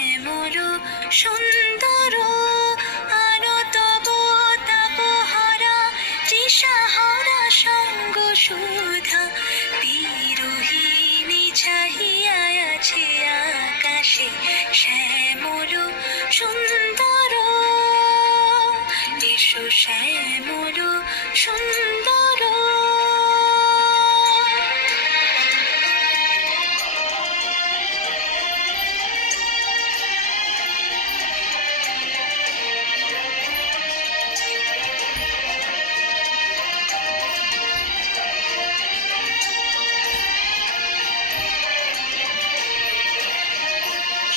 শ্যামল সুন্দর আনত তাপহরা তৃষাহরা সঙ্গ সুধা বিরোহিণী চাহিয়া আছে আকাশে শ্যামল সুন্দর এসো শ্যামল সুন্দর।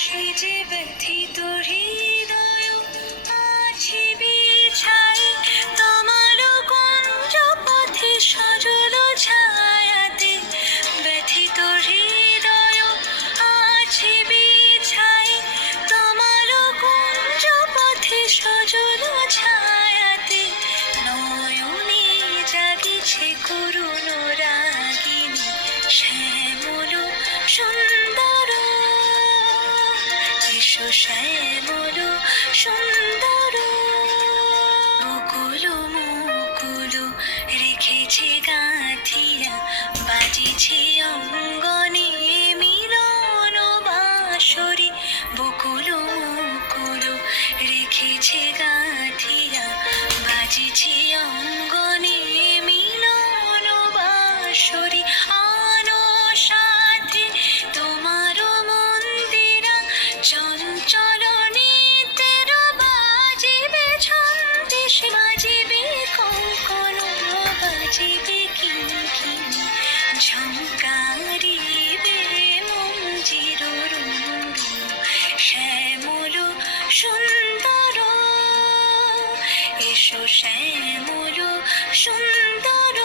সে যে ব্যথিত হৃদয় আছে বিছাই তমাল কুঞ্জ পথে সজল ছায়াতে, ব্যথিত হৃদয় আছে বিছাই তমাল কুঞ্জ পথে সজল ছায়াতে, নয়নে জাগিছে করুণ রাগিনী শ্যামল সুন্দর এসো শ্যামল সুন্দর। মুকুল মুকুল রেখেছে গাঁথিয়া বাজিছে অঙ্গনে মিলন বাঁশরি, বকুল মুকুল রেখেছে গাঁথিয়া বাজিছে অঙ্গনে মিলন বাঁশরি, আনো সাথে তোমার মন্দিরা চঞ্চল নিত্যের বাজিবে ছন্দেশ, বাজিবে কঙ্কণ বাজিবে কিঙ্কিণী, ঝঙ্কারিবে মঞ্জির রুরু শ্যামল সুন্দর এসো শ্যামল সুন্দর।